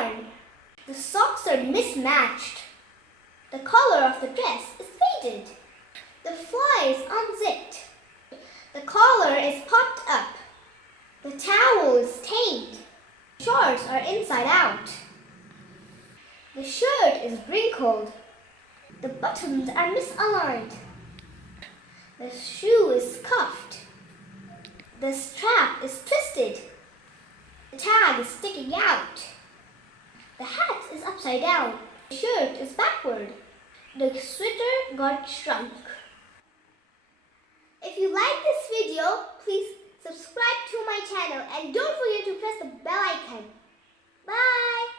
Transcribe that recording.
torn. The socks are mismatched. The collar of the dress is faded. The fly is unzipped. The collar is popped up. The towel is stained. The shorts are inside out. The shirt is wrinkled. The buttons are misaligned. The shoe is cuffed. The strap is twisted. The tag is sticking out. The hat is upside down. The shirt is backward. The sweater got shrunk. If you like this video, please subscribe to my channel and don't forget to press the bell icon. Bye!